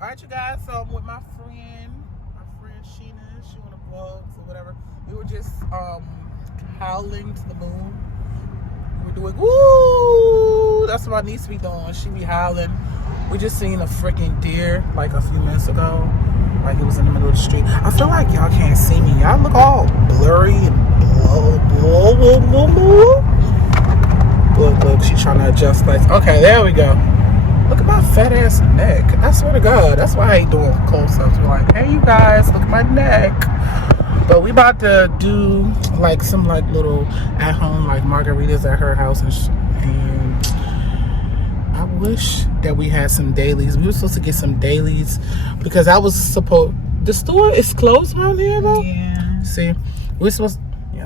All right, you guys. So I'm with my friend Sheena. She wanna vlog or whatever. We were just howling to the moon. We were doing woo. That's what my niece be doing. She be howling. We just seen a freaking deer like a few minutes ago. Like it was in the middle of the street. I feel like y'all can't see me. Y'all look all blurry and Look, she's trying to adjust lights. Okay, there we go. Look at my fat ass neck. I swear to God, that's why I ain't doing close ups. We're like, hey you guys, look at my neck. But we about to do like some like little at home like margaritas at her house and I wish that we had some dailies. We were supposed to get some dailies because I was supposed. The store is closed around here though. Yeah. See, we're supposed.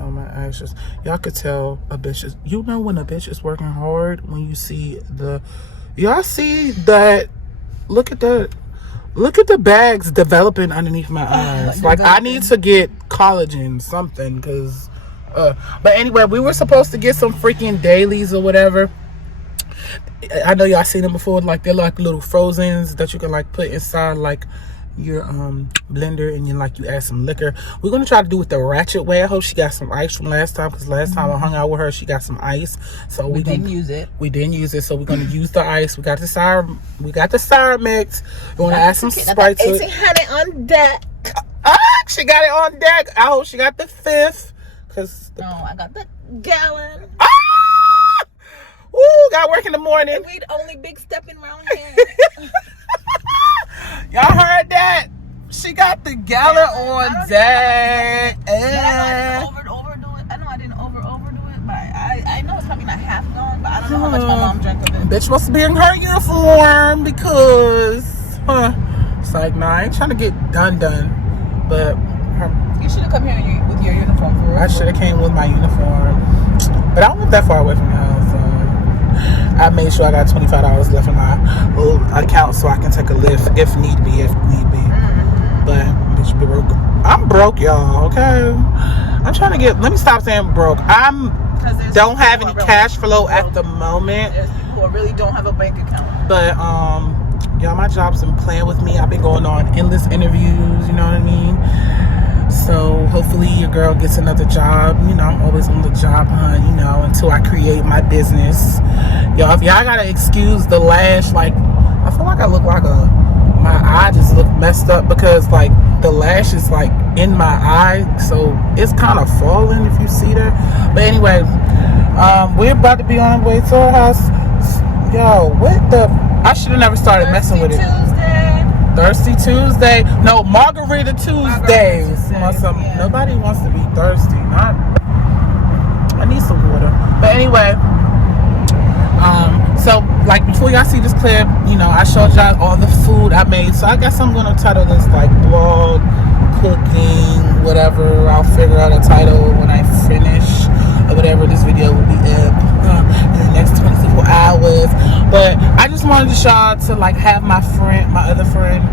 My actions. Y'all could tell a bitch is. You know when a bitch is working hard when you see the. Y'all see that? Look at the. Look at the bags developing underneath my eyes. Like I need to get collagen something because. But anyway, we were supposed to get some freaking dailies or whatever. I know y'all seen them before. Like they're like little frozens that you can like put inside like your blender and you add some liquor. We're gonna try to do it the ratchet way. I hope she got some ice from last time because last time I hung out with her she got some ice. So we didn't use it. We didn't use it, so we're gonna use the ice. We got the sour mix. We wanna add some Sprite to it. Honey on deck. She got it on deck. I hope she got the fifth. I got the gallon. Ooh, got work in the morning. And we'd only big stepping around here. Y'all heard that? She got the gallon on deck. I know I didn't overdo it, but I know it's probably not half gone, but I don't know how much my mom drank of it. Bitch must be in her uniform because it's like, nah, I ain't trying to get done. But you should have come here with your uniform for real. I should have came with my uniform. But I don't live that far away from the house. I made sure I got $25 left in my little account so I can take a lift if need be. But bitch, be broke. I'm broke, y'all. Okay, I'm trying to get. Let me stop saying broke. Don't have any cash flow at the moment. There's people who really don't have a bank account. But y'all, my job's been playing with me. I've been going on endless interviews. You know what I mean? So hopefully your girl gets another job. You know, I'm always on the job hunt, you know, until I create my business. Y'all, if y'all gotta excuse the lash, like, I feel like I look like my eye just look messed up because, like, the lash is, like, in my eye. So it's kind of falling if you see that. But anyway, we're about to be on our way to our house. Yo, what the? I should have never started messing with it. Thirsty Tuesday. No, Margarita Tuesday. Yeah. Nobody wants to be thirsty. I need some water. But anyway, so like before y'all see this clip, you know, I showed y'all all the food I made. So I guess I'm gonna title this like vlog, cooking, whatever. I'll figure out a title when I finish or whatever. This video will be up in the next 24 hours. But I just wanted to y'all to like have my other friend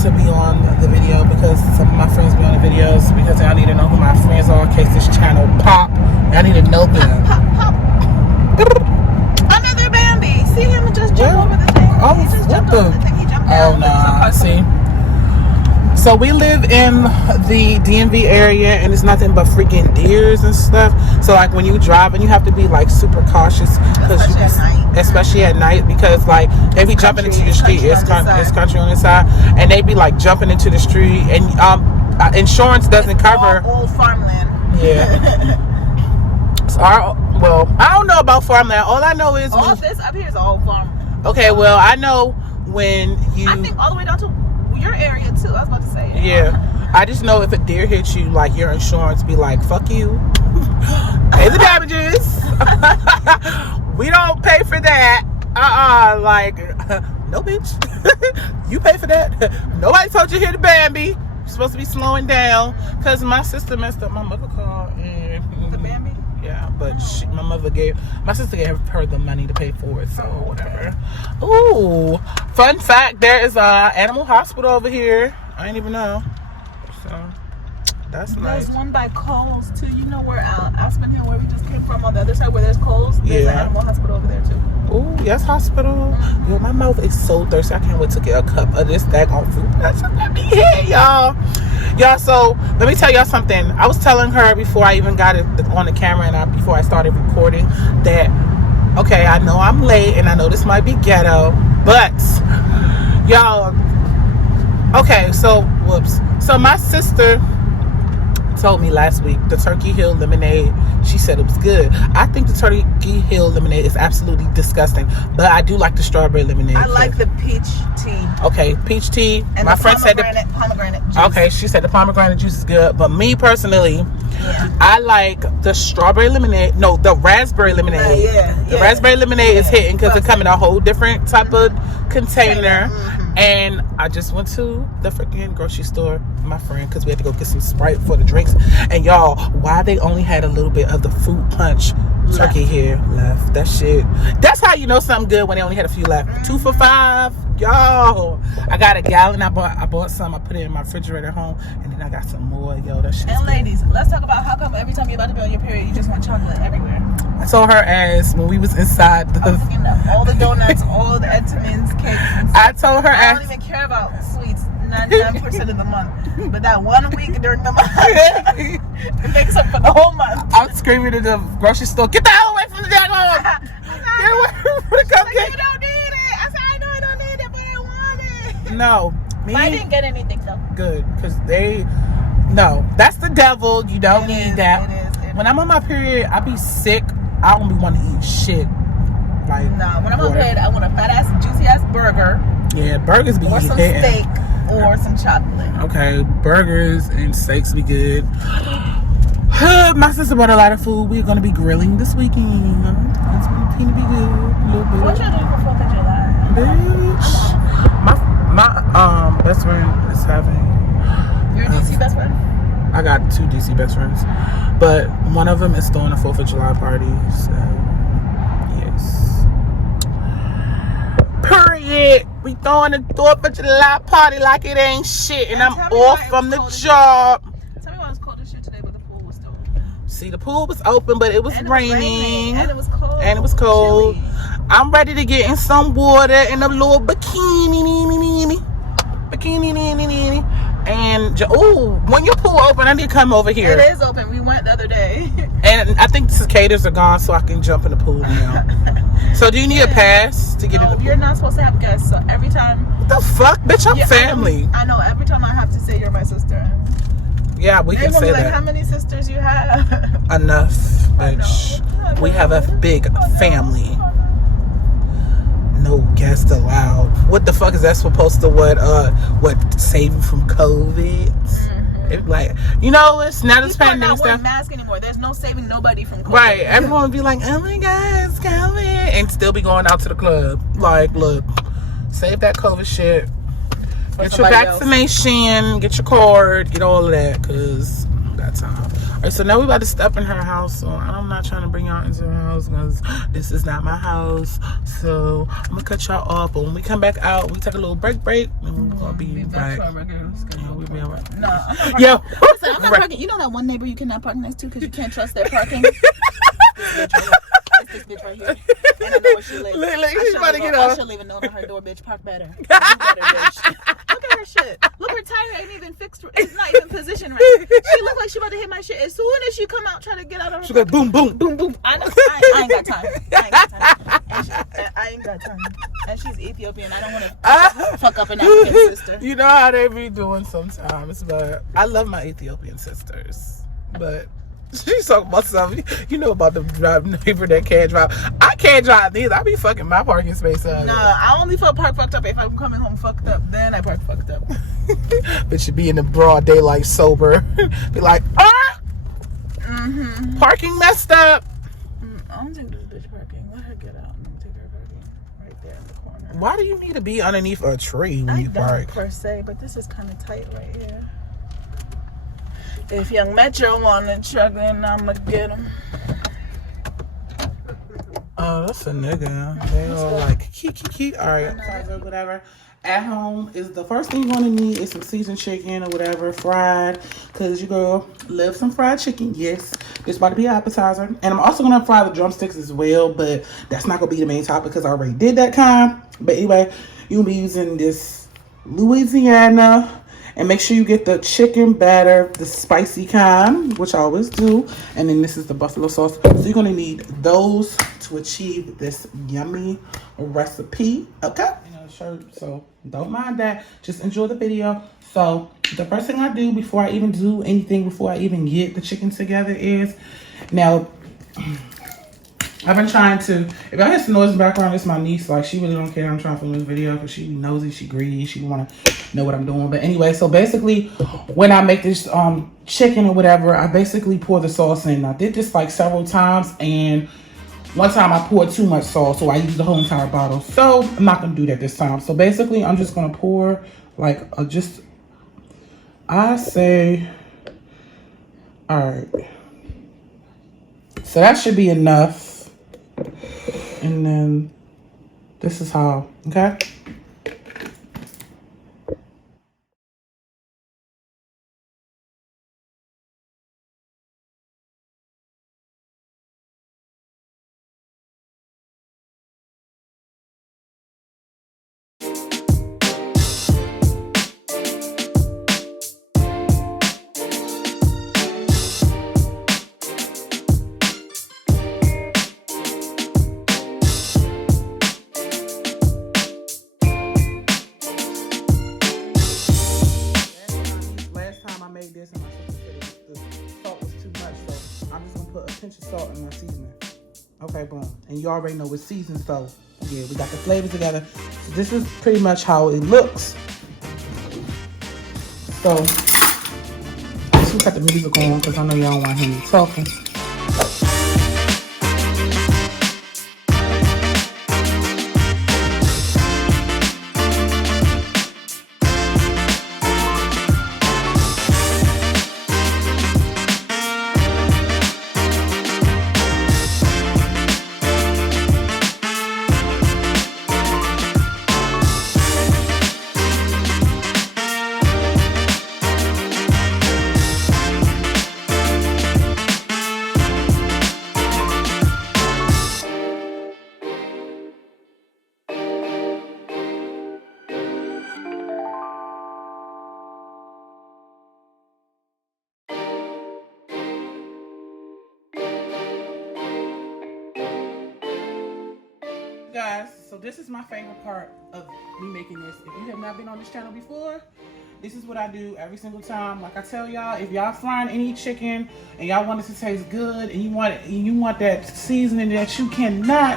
to be on the video because some of my friends be on the videos because y'all need to know who my friends are in case this channel pop. Y'all need to know them. Pop. Another Bambi. See him just jump over the thing. Oh, He just jumped over the thing. He jumped down. Oh, nah. See? So we live in the DMV area and it's nothing but freaking deers and stuff. So like when you drive and you have to be like super cautious especially at night because like they be jumping into the street. It's country on the side and they be like jumping into the street and insurance doesn't cover all old farmland. Yeah. So well, I don't know about farmland. All I know is all this up here is all farm. Okay, well I know when you I think all the way down to your area too. I was about to say. Yeah. I just know if a deer hits you, like your insurance be like, fuck you. Pay the damages. We don't pay for that. Like, no bitch. You pay for that. Nobody told you to hit the Bambi. You're supposed to be slowing down. Cause my sister messed up my mother car and the Bambi? Yeah, but my sister gave her the money to pay for it, so whatever. Ooh, fun fact, there is a animal hospital over here. I didn't even know. So That's nice. There's one by Kohl's too. You know where Aspen Hill, where we just came from, on the other side where there's Kohl's. There's an animal hospital over there too. Oh, yes, hospital. Yo, my mouth is so thirsty. I can't wait to get a cup of this daggone food. That's let me hit, y'all. Y'all, so let me tell y'all something. I was telling her before I even got it on the camera and before I started recording that, okay, I know I'm late and I know this might be ghetto, but y'all, okay, so, whoops. So my sister told me last week the Turkey Hill lemonade, she said it was good. I think the Turkey Hill lemonade is absolutely disgusting, but I do like the strawberry lemonade. I like the peach tea. Okay, peach tea. And my friend said the pomegranate juice. Okay, she said the pomegranate juice is good, but me personally, I like the strawberry lemonade. No, the raspberry lemonade. The raspberry lemonade is hitting because it come in a whole different type of container. And I just went to the freaking grocery store, my friend, because we had to go get some Sprite for the drinks. And y'all, why they only had a little bit of the fruit punch turkey here left? That shit. That's how you know something good, when they only had a few left. 2 for $5. Y'all, I got a gallon. I bought some. I put it in my refrigerator at home, and then I got some more. Yo, that shit. And ladies, let's talk about how come every time you're about to be on your period, you just want chocolate everywhere. I told her ass when we was inside the all the donuts, all the Entenmann's cakes. I told her I don't even care about sweets 99% of the month, but that 1 week during the month, it makes up for the whole month. I'm screaming at the grocery store, get the hell away from the daggone! Get away from the cupcake! You don't need it. I said, I know I don't need it, but I want it. No, me. But I didn't get anything though. Good, because no, that's the devil. You don't need that. It is. When I'm on my period, I be sick. I don't be want to eat shit. Like, nah, when I'm on period, I want a fat ass, juicy ass burger. Yeah, burgers be or some hitting. Steak or some chocolate. Okay, burgers and steaks be good. My sister bought a lot of food. We're gonna be grilling this weekend. It's gonna be good. A little bit. What you doing for 4th of July? Bitch, my best friend is having. Your DC best friend? I got 2 DC best friends, but one of them is throwing a 4th of July party. So yes. Period. We throwing a 4th of July party like it ain't shit, and I'm off from the job. Tell me why it was cold as shit today, but the pool was still open. See, the pool was open, but it was raining. And it was cold. Chilly. I'm ready to get in some water in a little bikini. And when your pool open, I need to come over here. It is open. We went the other day. And I think the cicadas are gone, so I can jump in the pool now. So do you need a pass to get in the pool? You're not supposed to have guests. So every time. What the fuck, bitch? I'm family. I know. Every time I have to say you're my sister. Yeah, we can say that. How many sisters you have? Enough, bitch. We have a big family. No guests allowed. What the fuck is that supposed to save you from COVID? It, like, you know, it's not as pandemic not stuff. wearing mask anymore. There's no saving nobody from COVID. Right. Everyone would be like, oh my God, it's COVID, and still be going out to the club. Like, look, save that COVID shit. Get your vaccination, get your card, get all of that, because I don't got time. All right, so now we about to step in her house, so I'm not trying to bring y'all into her house because this is not my house. So I'm going to cut y'all off, but when we come back out, we take a little break, and we're going to be back. Yeah, we'll be all right. No, I'm not parking. Yo. Listen, I'm not parking. You know that one neighbor you cannot park next to because you can't trust their parking? It's this bitch right here. And I know where she lives. I shouldn't even know her door, bitch. Park better. Do better, bitch. Look at her shit. Look, her tire ain't even fixed. It's not even positioned right. She look like she about to hit my shit. As soon as she come out trying to get out of her, she go boom, boom, boom, boom. I know. I ain't got time. I ain't got time. And she's Ethiopian. I don't want to fuck up an African sister. You know how they be doing sometimes, but I love my Ethiopian sisters. But she's talking about something. You know about the neighbor that can't drive. I can't drive neither. I be fucking my parking space up. No, I only park fucked up if I'm coming home fucked up. Then I park fucked up. But you be in the broad daylight sober. Be like, parking messed up. I don't think this bitch parking. Let her get out and take her parking right there in the corner. Why do you need to be underneath a tree when you park? Per se, but this is kind of tight right here. If Young Metro want a truck, then I'ma get him. Oh, that's a nigga. They all like, key. All right, whatever. at home is the first thing you're gonna need is some seasoned chicken or whatever, fried, because your girl loves some fried chicken. Yes, it's about to be an appetizer. And I'm also gonna fry the drumsticks as well, but that's not gonna be the main topic because I already did that kind. But anyway, you'll be using this Louisiana, and make sure you get the chicken batter, the spicy kind, which I always do. And then this is the buffalo sauce. So you're gonna need those to achieve this yummy recipe, okay? So don't mind that, just enjoy the video. So the first thing I do before I even do anything, before I even get the chicken together is, now I've been trying to, if I hear some noise in the background, it's my niece. Like, she really don't care I'm trying to film this video because she nosy, she greedy, she want to know what I'm doing. But anyway, so basically when I make this chicken or whatever, I basically pour the sauce in. I did this like several times, and one time I poured too much sauce, so I used the whole entire bottle. So I'm not gonna do that this time. So basically I'm just gonna pour like I say, all right. So that should be enough. And then this is how, okay? This and my sister said the salt was too much, so I'm just gonna put a pinch of salt in my seasoning. Okay, boom. And you already know it's seasoned, so yeah, we got the flavors together. So this is pretty much how it looks. So let's cut the music on because I know y'all don't want to hear me talking. Guys, so this is my favorite part of me making this. If you have not been on this channel before, this is what I do every single time. Like I tell y'all, if y'all frying any chicken and y'all want it to taste good and you want that seasoning that you cannot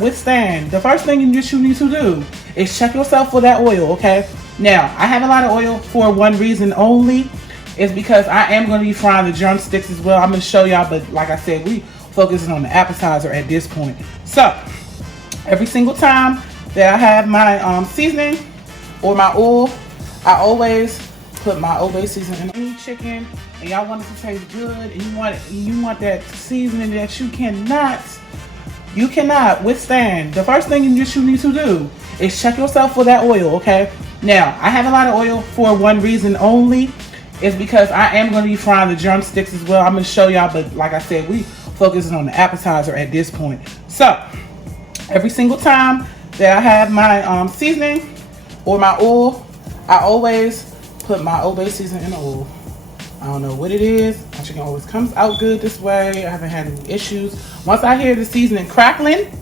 withstand, the first thing you need to do is check yourself for that oil, okay? Now, I have a lot of oil for one reason only. It's because I am going to be frying the drumsticks as well. I'm going to show y'all, but like I said, we focusing on the appetizer at this point. So every single time that I have my seasoning or my oil, I always put my Old Bay seasoning in any chicken, and y'all want it to taste good, and you want that seasoning that you cannot withstand. The first thing you need to do is check yourself for that oil, okay? Now, I have a lot of oil for one reason only. It's because I am going to be frying the drumsticks as well. I'm going to show y'all, but like I said, we focusing on the appetizer at this point. So every single time that I have my seasoning or my oil, I always put my Old Bay seasoning in the oil. I don't know what it is. My chicken always comes out good this way. I haven't had any issues. Once I hear the seasoning crackling,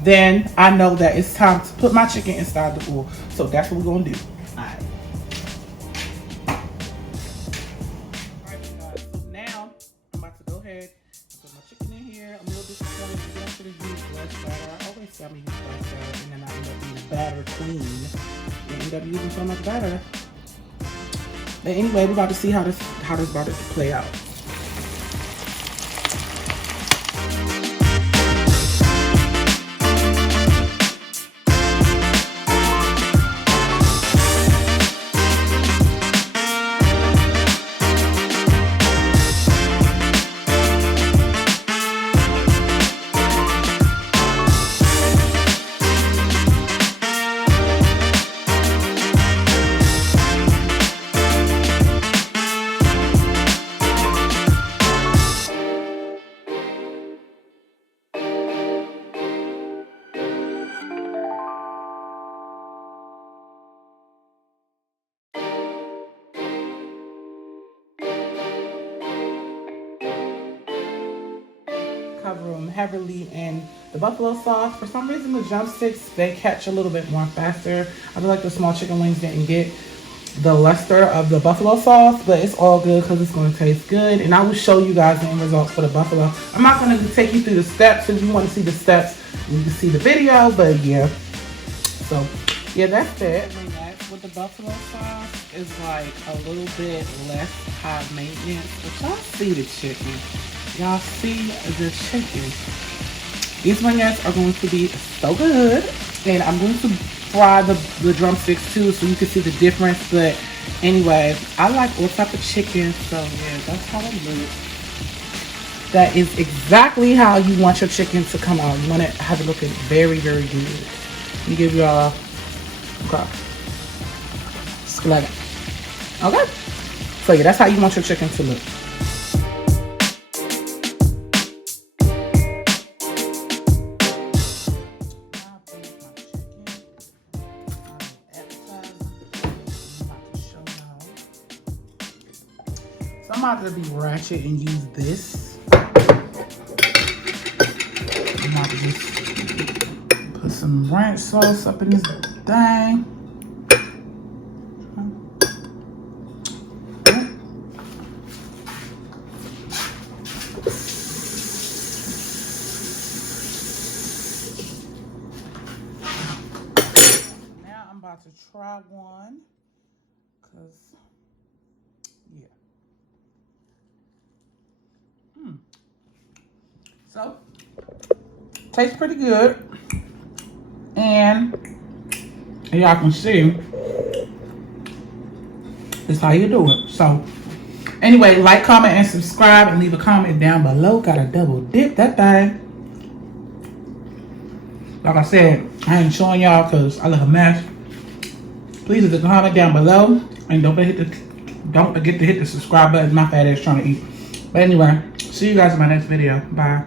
then I know that it's time to put my chicken inside the oil. So that's what we're going to do. All right. And then I end up using batter queen. And end up using so much batter. But anyway, we're about to see how this about to play out. cover them heavily in the buffalo sauce. For some reason, the drumsticks, they catch a little bit more faster. I feel like the small chicken wings didn't get the luster of the buffalo sauce, but it's all good because it's going to taste good. And I will show you guys the end results for the buffalo. I'm not going to take you through the steps. If you want to see the steps, you can see the video, but yeah. So yeah, that's it. With the buffalo sauce is like a little bit less high maintenance, but y'all see the chicken. Y'all see the chicken. These vignettes are going to be so good, and I'm going to fry the drumsticks too so you can see the difference. But anyway, I like all type of chicken, so yeah, that's how it looks. That is exactly how you want your chicken to come out. You want it to have it looking very, very good. Let me give y'all, okay, just like that. Okay, so yeah, that's how you want your chicken to look. So I'm about to be ratchet and use this. I'm about to just put some ranch sauce up in this thing. Now I'm about to try one, cause yeah. So, tastes pretty good, and y'all can see it's how you do it. So, anyway, like, comment, and subscribe, and leave a comment down below. Gotta double dip that thing. Like I said, I ain't showing y'all because I look a mess. Please leave a comment down below, and don't forget to hit the subscribe button. My fat ass trying to eat. But anyway, see you guys in my next video. Bye.